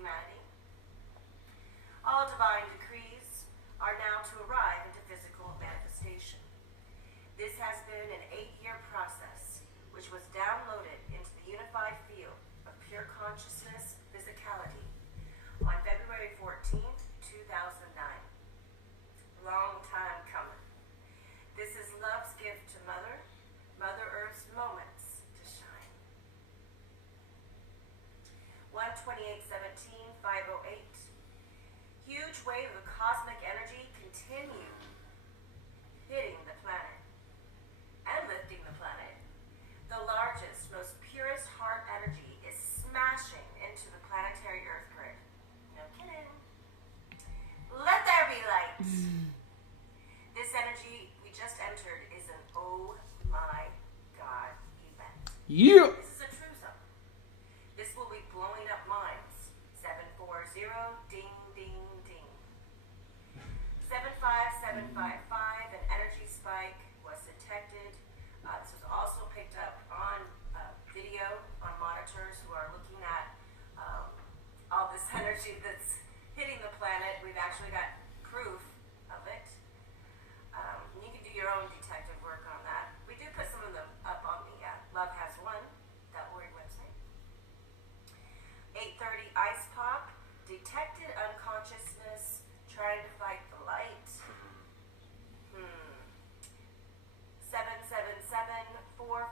humanity. All divine decrees are now to arrive into physical manifestation. This has been an 8-year process, which was downloaded into the unified field of pure consciousness physicality on February 14th, 2009. Long time coming. This is love's gift to Mother Earth's moments to shine. 12817-508. Huge wave of cosmic energy continue hitting the planet and lifting the planet. The largest, most purest heart energy is smashing into the planetary Earth grid. No kidding. Let there be light. This energy we just entered is an oh my God event. Yeah. This is a true zone. This will be blowing up minds. 740 ding ding ding. 75755, an energy spike was detected. This was also picked up on video on monitors who are looking at all this energy that's hitting the planet. We've actually got proof of it. You can do your own detective work on that. We do put some of them up on the lovehasone.org website. 8:30 ice pop, detected unconsciousness, trying to fight the light. 777-44444.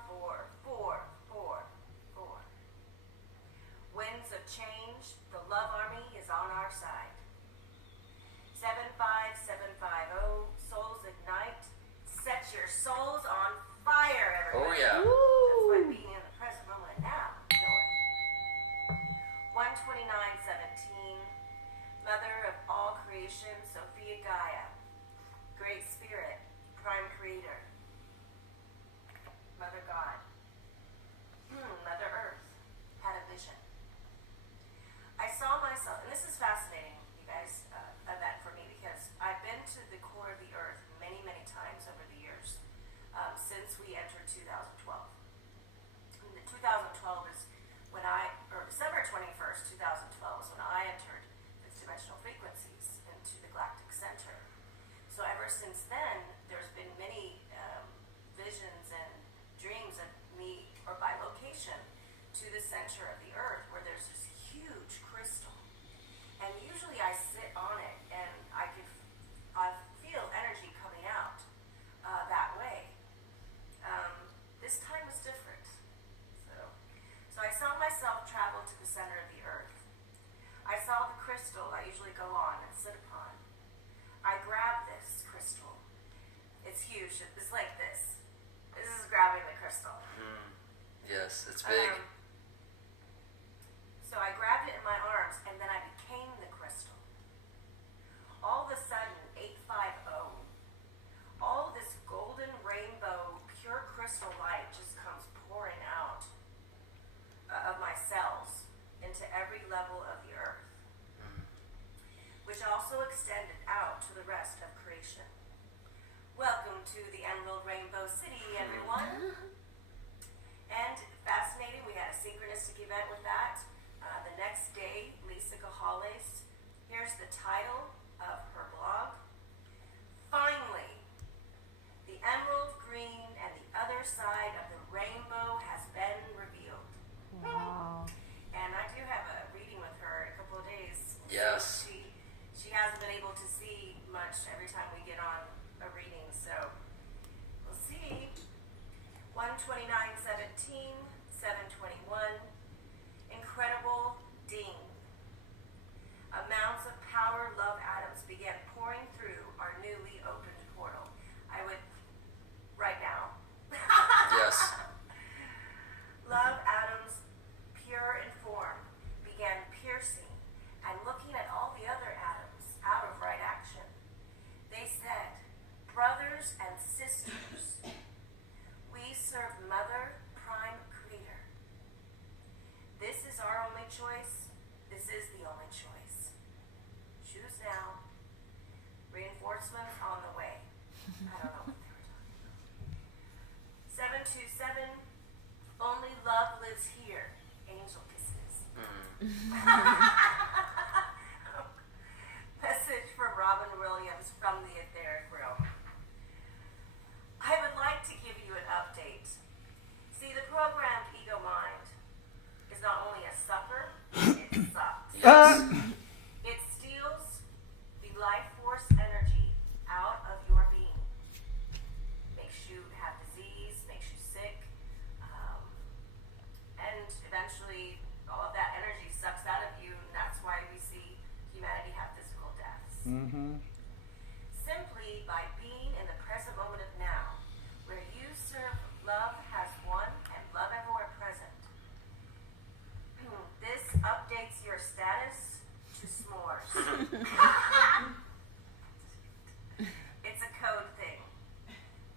Winds of change, the love army is on our side. 75750, souls ignite, set your souls on fire, everybody. Oh, yeah. That's why being in the present moment now. Know it. 12917, Mother of all creation, Sophia Gaia, Great Spirit, Prime Creator, Mother God, Mother Earth, had a vision. I saw myself, and this is fascinating, you guys, event for me, because I've been to the core of the Earth many, many times over the years, since we entered 2012. And the 2012 is when December 21st, 2012 is when I entered fifth dimensional frequencies into the galactic center. So ever since then, there's been many visions and dreams of me, or by location, to the center of the Earth, where there's this huge crystal. And usually I sit on it, and I feel energy coming out that way. This time was different. So I saw myself travel to the center of the Earth. I saw the crystal I usually go on and sit upon. I grabbed this crystal. It's huge. It's like this. This is grabbing the crystal. Yes, it's big. So I grabbed it in my arms, and then I became the crystal. All of a sudden, 850, all this golden rainbow, pure crystal light just comes pouring out of my cells into every level of the Earth, which also extended out to the rest of creation. Welcome to the Emerald Rainbow City, everyone. And fascinating, we had a synchronistic event with that. The next day, Lisa Gahales, here's the title of her blog. Finally, the emerald green and the other side of the rainbow has been revealed. Wow. And I do have a reading with her in a couple of days. Yes. She hasn't been able to see much every time we get on a reading, so we'll see. 12917, 721, incredible ding. Amounts of power love atoms began pouring through our newly opened portal. I would, right now. Yes. Love atoms, pure in form, began piercing and looking at all the other atoms out of right action. They said, brothers and sisters, we serve Mother Prime Creator. This is our only choice. This is the only choice. Choose now. Reinforcements on the way. I don't know what they were talking about. 727, only love lives here. Angel kisses. eventually all of that energy sucks out of you, and that's why we see humanity have physical deaths. Mm-hmm. Simply by being in the present moment of now, where you serve love has won and love everywhere present. This updates your status to s'mores. It's a code thing.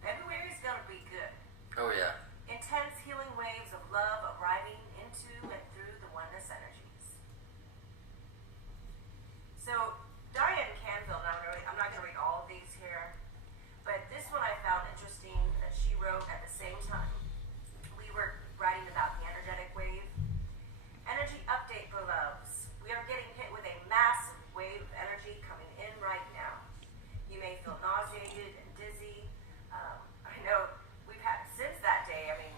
February is going to be good. Oh yeah. Intense healing waves of love arriving into and through the oneness energies. So, Diane Canfield, I'm not going to read all of these here, but this one I found interesting that she wrote at the same time. We were writing about the energetic wave. Energy update, beloveds. We are getting hit with a massive wave of energy coming in right now. You may feel nauseated and dizzy. I know we've had, since that day, I mean,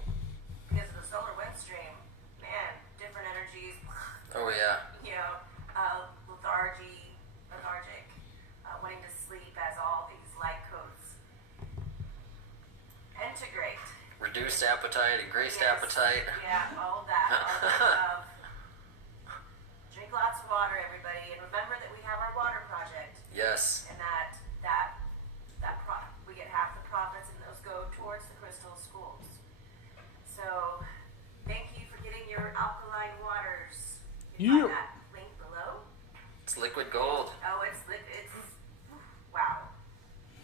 because of the solar wind stream, man, different energies, Oh yeah. you know, lethargic, wanting to sleep as all these light codes integrate. Reduced appetite, increased Yes. appetite. Yeah, all of that. All the above. Drink lots of water, everybody, and remember that we have our water project, Yes. and we get half the profits, and those go towards the crystal schools. So, thank you for getting your alkaline waters. You can find that link below. It's liquid gold. Oh, it's wow.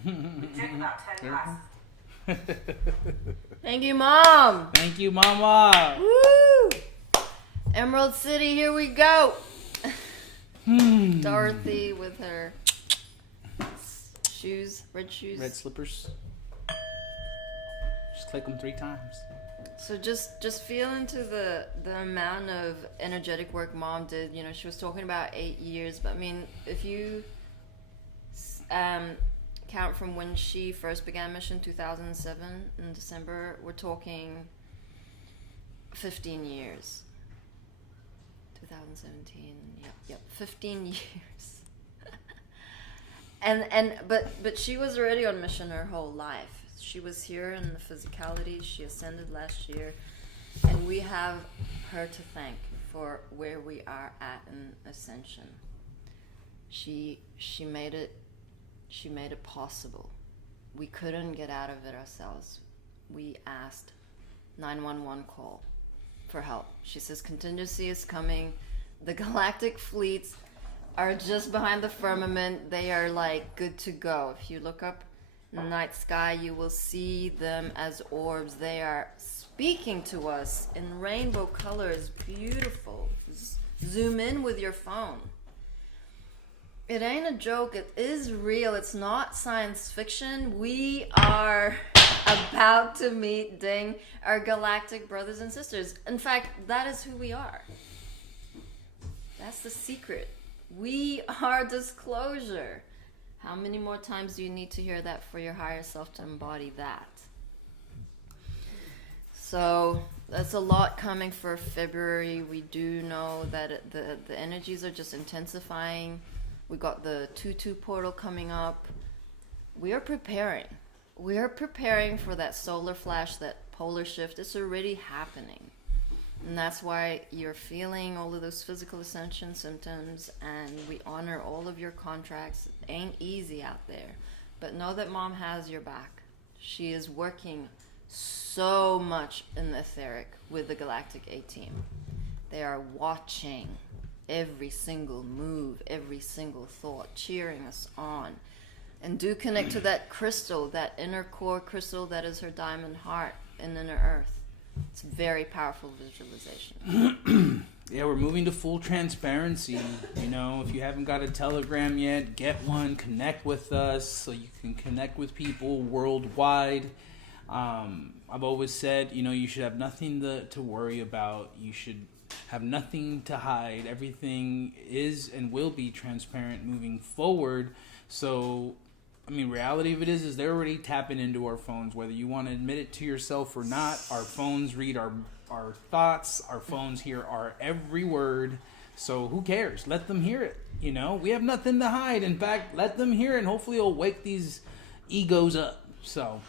We drink about 10 glasses. Thank you, Mom. Thank you, Mama. Woo! Emerald City, here we go. Dorothy with her shoes, red shoes. Red slippers. Just click them 3 times. So just feel into the amount of energetic work Mom did. You know, she was talking about 8 years, but I mean, if you count from when she first began mission, 2007 in December, we're talking 15 years. 2017, yep, 15 years. But she was already on mission her whole life. She was here in the physicality. She ascended last year, and we have her to thank for where we are at in Ascension. She made it possible. We couldn't get out of it ourselves. We asked 911 call for help. She says contingency is coming. The galactic fleets are just behind the firmament. They are like good to go. If you look up in the night sky, you will see them as orbs. They are speaking to us in rainbow colors. Beautiful. Zoom in with your phone. It ain't a joke. It is real. It's not science fiction. We are about to meet our galactic brothers and sisters. In fact, that is who we are. That's the secret. We are disclosure. How many more times do you need to hear that for your higher self to embody that? So that's a lot coming for February. We do know that the energies are just intensifying. We got the 2-2 portal coming up. We are preparing. We are preparing for that solar flash, that polar shift. It's already happening. And that's why you're feeling all of those physical ascension symptoms, and we honor all of your contracts. It ain't easy out there. But know that Mom has your back. She is working so much in the etheric with the Galactic A-Team. They are watching every single move, every single thought, cheering us on. And do connect to that crystal, that inner core crystal that is her diamond heart in inner earth. It's a very powerful visualization. Yeah, we're moving to full transparency. You know, if you haven't got a Telegram yet, get one. Connect with us so you can connect with people worldwide. I've always said, you know, you should have nothing to worry about. You should have nothing to hide. Everything is and will be transparent moving forward. So, I mean, reality of it is they're already tapping into our phones, whether you want to admit it to yourself or not. Our phones read our thoughts. Our phones hear our every word. So who cares? Let them hear it. You know, we have nothing to hide. In fact, let them hear it, and hopefully it'll wake these egos up. So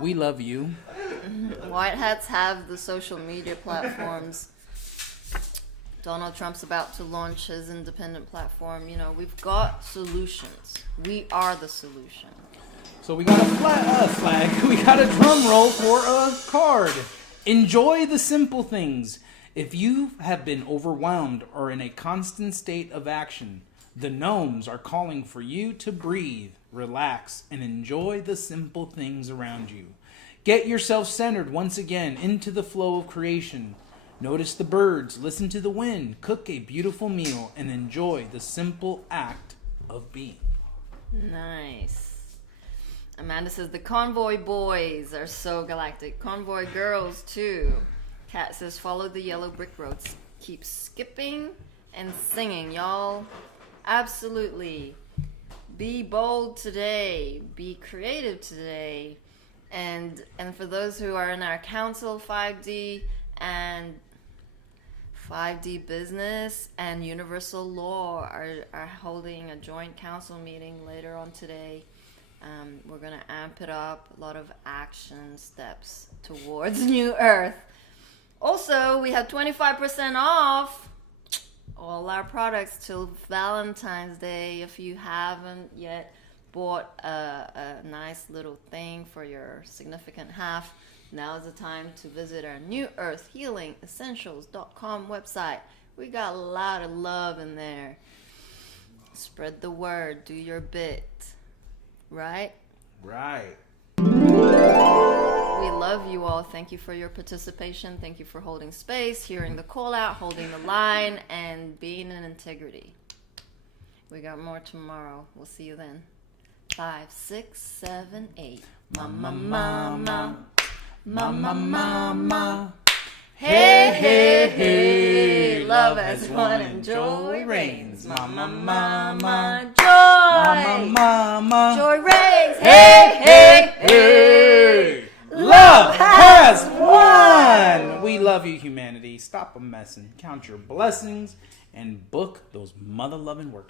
we love you. White hats have the social media platforms. Donald Trump's about to launch his independent platform. You know, we've got solutions. We are the solution. So we got a flag. We got a drum roll for a card. Enjoy the simple things. If you have been overwhelmed or in a constant state of action, the gnomes are calling for you to breathe, relax, and enjoy the simple things around you. Get yourself centered once again into the flow of creation. Notice the birds, listen to the wind, cook a beautiful meal, and enjoy the simple act of being. Nice. Amanda says the convoy boys are so galactic. Convoy girls too. Kat says follow the yellow brick roads. Keep skipping and singing, y'all. Absolutely. Be bold today. Be creative today. And for those who are in our council 5D and 5D business and universal law are holding a joint council meeting later on today. We're going to amp it up, a lot of action steps towards New Earth. Also, we have 25% off all our products till Valentine's Day. If you haven't yet bought a nice little thing for your significant half, now is the time to visit our New Earth Healing Essentials.com website. We got a lot of love in there. Spread the word, do your bit. Right? Right. We love you all. Thank you for your participation. Thank you for holding space, hearing the call out, holding the line, and being in integrity. We got more tomorrow. We'll see you then. 5, 6, 7, 8. Mama, mama. Mama, mama. Hey, hey, hey. Love as one and joy reigns. Mama, mama. Joy. Mama, mama. Joy reigns. Hey, hey, hey. Love has won. We love you, humanity. Stop a messing. Count your blessings and book those mother-loving workshops.